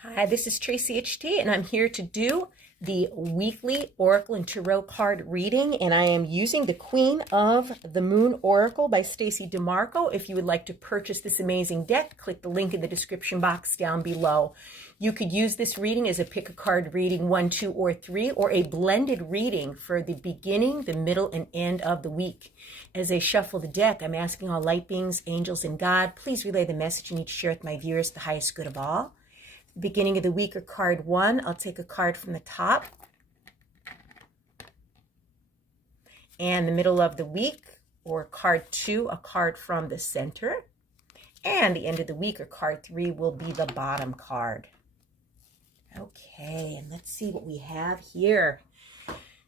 Hi, this is Tracy HT, and I'm here to do the weekly Oracle and Tarot card reading, and I am using the Queen of the Moon Oracle by Stacey DeMarco. If you would like to purchase this amazing deck, click the link in the description box down below. You could use this reading as a pick a card reading 1, 2, or 3, or a blended reading for the beginning, the middle, and end of the week. As I shuffle the deck, I'm asking all light beings, angels, and God, please relay the message you need to share with my viewers, the highest good of all. Beginning of the week or card 1, I'll take a card from the top. And the middle of the week or card 2, a card from the center. And the end of the week or card 3 will be the bottom card. Okay, and let's see what we have here.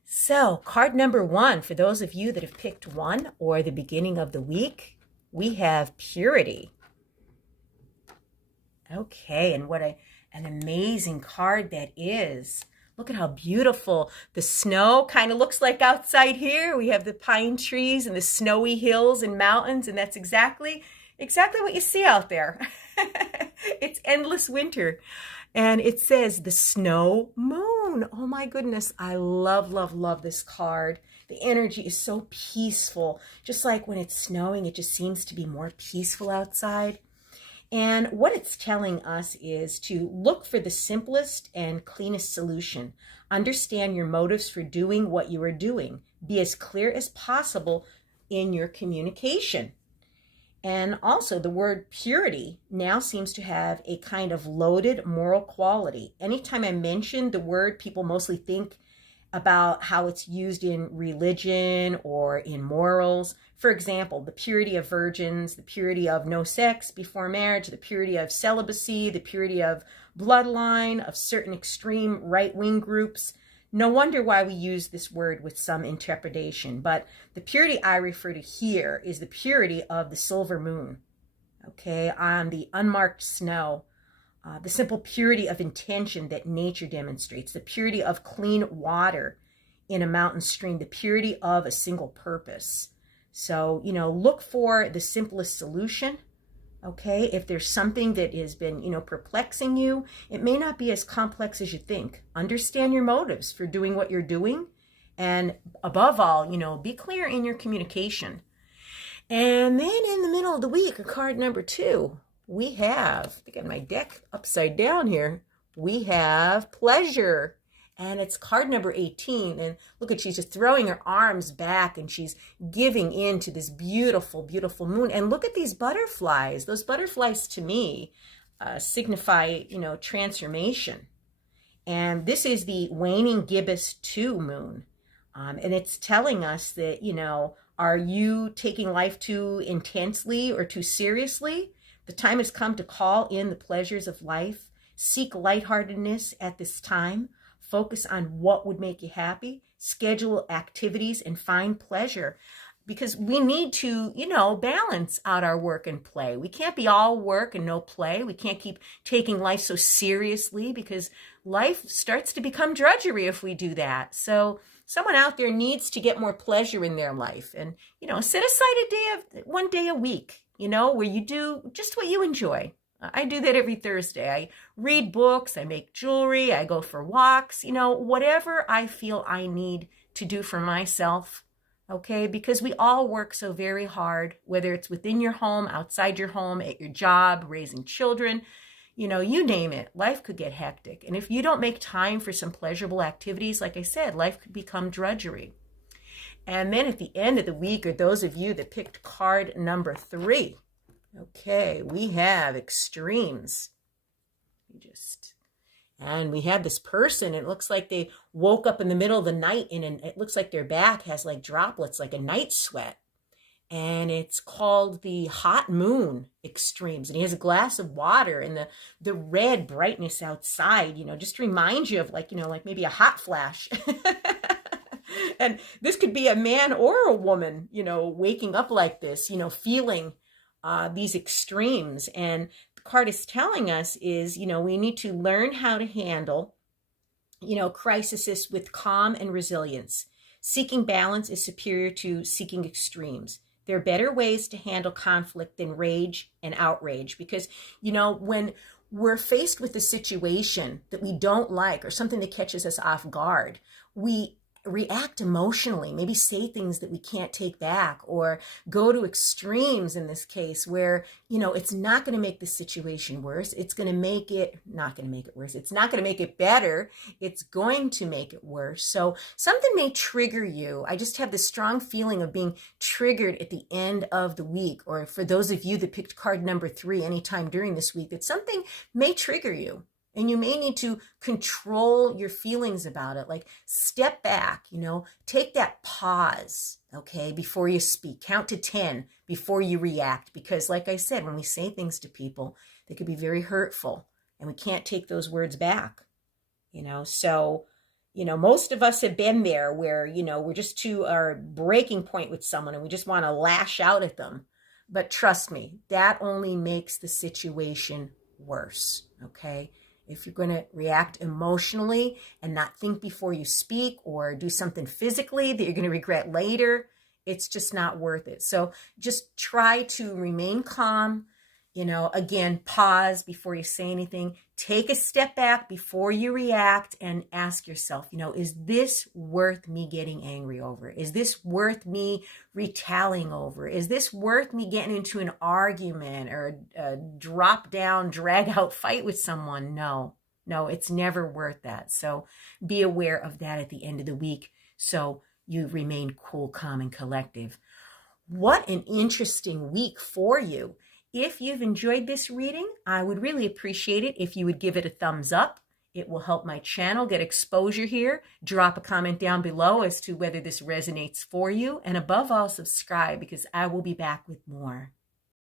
So card number 1, for those of you that have picked 1 or the beginning of the week, we have purity. Okay, and what an amazing card that is. Look at how beautiful the snow kind of looks like outside here. We have the pine trees and the snowy hills and mountains, and that's exactly what you see out there. It's endless winter. And it says the snow moon. Oh my goodness, I love, love, love this card. The energy is so peaceful. Just like when it's snowing, it just seems to be more peaceful outside. And what it's telling us is to look for the simplest and cleanest solution. Understand your motives for doing what you are doing. Be as clear as possible in your communication. And also the word purity now seems to have a kind of loaded moral quality. Anytime I mention the word, people mostly think about how it's used in religion or in morals. For example, the purity of virgins, the purity of no sex before marriage, the purity of celibacy, the purity of bloodline, of certain extreme right-wing groups. No wonder why we use this word with some interpretation. But the purity I refer to here is the purity of the silver moon, okay, on the unmarked snow. The simple purity of intention that nature demonstrates, the purity of clean water in a mountain stream, the purity of a single purpose. So, look for the simplest solution, okay? If there's something that has been, perplexing you, it may not be as complex as you think. Understand your motives for doing what you're doing. And above all, be clear in your communication. And then in the middle of the week, card number 2, we have, I got my deck upside down here, we have pleasure. And it's card number 18. And look at, she's just throwing her arms back and she's giving in to this beautiful, beautiful moon. And look at these butterflies. Those butterflies to me signify, transformation. And this is the waning gibbous 2 moon. And it's telling us that, are you taking life too intensely or too seriously? The time has come to call in the pleasures of life. Seek lightheartedness at this time. Focus on what would make you happy. Schedule activities and find pleasure. Because we need to, balance out our work and play. We can't be all work and no play. We can't keep taking life so seriously because life starts to become drudgery if we do that. So someone out there needs to get more pleasure in their life and, set aside one day a week, where you do just what you enjoy. I do that every Thursday. I read books, I make jewelry, I go for walks, whatever I feel I need to do for myself, okay? Because we all work so very hard, whether it's within your home, outside your home, at your job, raising children, you name it. Life could get hectic. And if you don't make time for some pleasurable activities, like I said, life could become drudgery. And then at the end of the week, or those of you that picked card number 3, okay, we have extremes. And we have this person, it looks like they woke up in the middle of the night and it looks like their back has like droplets, like a night sweat. And it's called the hot moon extremes. And he has a glass of water and the red brightness outside, just reminds you of like maybe a hot flash. And this could be a man or a woman, waking up like this, feeling these extremes. And the card is telling us is, we need to learn how to handle, crises with calm and resilience. Seeking balance is superior to seeking extremes. There are better ways to handle conflict than rage and outrage because, when we're faced with a situation that we don't like or something that catches us off guard, we react emotionally, maybe say things that we can't take back, or go to extremes in this case where, it's not going to make the situation worse. It's going to make it, not going to make it worse. It's not going to make it better. It's going to make it worse. So something may trigger you. I just have this strong feeling of being triggered at the end of the week, or for those of you that picked card number 3 anytime during this week, that something may trigger you. And you may need to control your feelings about it. Like, step back, take that pause, okay, before you speak. Count to 10 before you react. Because like I said, when we say things to people, they could be very hurtful and we can't take those words back, So, most of us have been there where, we're just to our breaking point with someone and we just want to lash out at them. But trust me, that only makes the situation worse, okay? If you're going to react emotionally and not think before you speak, or do something physically that you're going to regret later, it's just not worth it. So just try to remain calm. Again, pause before you say anything. Take a step back before you react and ask yourself, is this worth me getting angry over? Is this worth me retaliating over? Is this worth me getting into an argument or a drop down, drag out fight with someone? No, it's never worth that. So be aware of that at the end of the week so you remain cool, calm, and collective. What an interesting week for you. If you've enjoyed this reading, I would really appreciate it if you would give it a thumbs up. It will help my channel get exposure here. Drop a comment down below as to whether this resonates for you. And above all, subscribe, because I will be back with more.